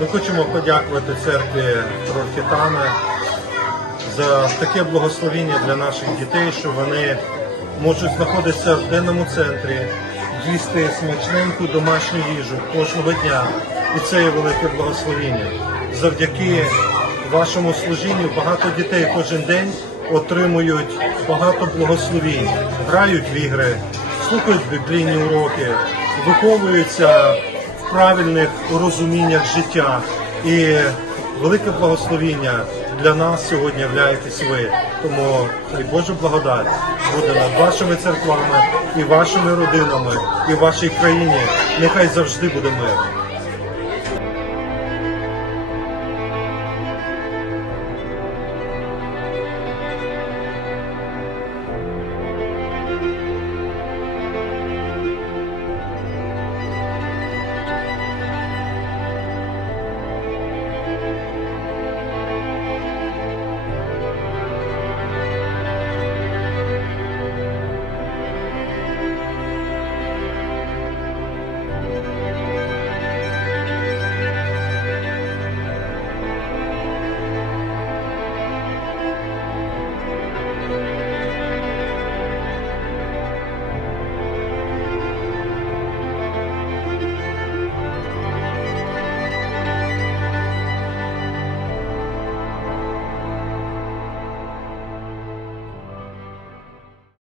Ми хочемо подякувати церкві Рорхітана за таке благословіння для наших дітей, що вони можуть знаходитися в денному центрі, їсти смачненьку домашню їжу кожного дня. І це є велике благословіння. Завдяки вашому служінню багато дітей кожен день отримують багато благословінь, грають в ігри, слухають біблійні уроки, виховуються правильних розуміннях життя. І велике благословіння для нас сьогодні являєтесь ви. Тому хай Божа благодать буде над вашими церквами і вашими родинами, і в вашій країні. Нехай завжди буде мир.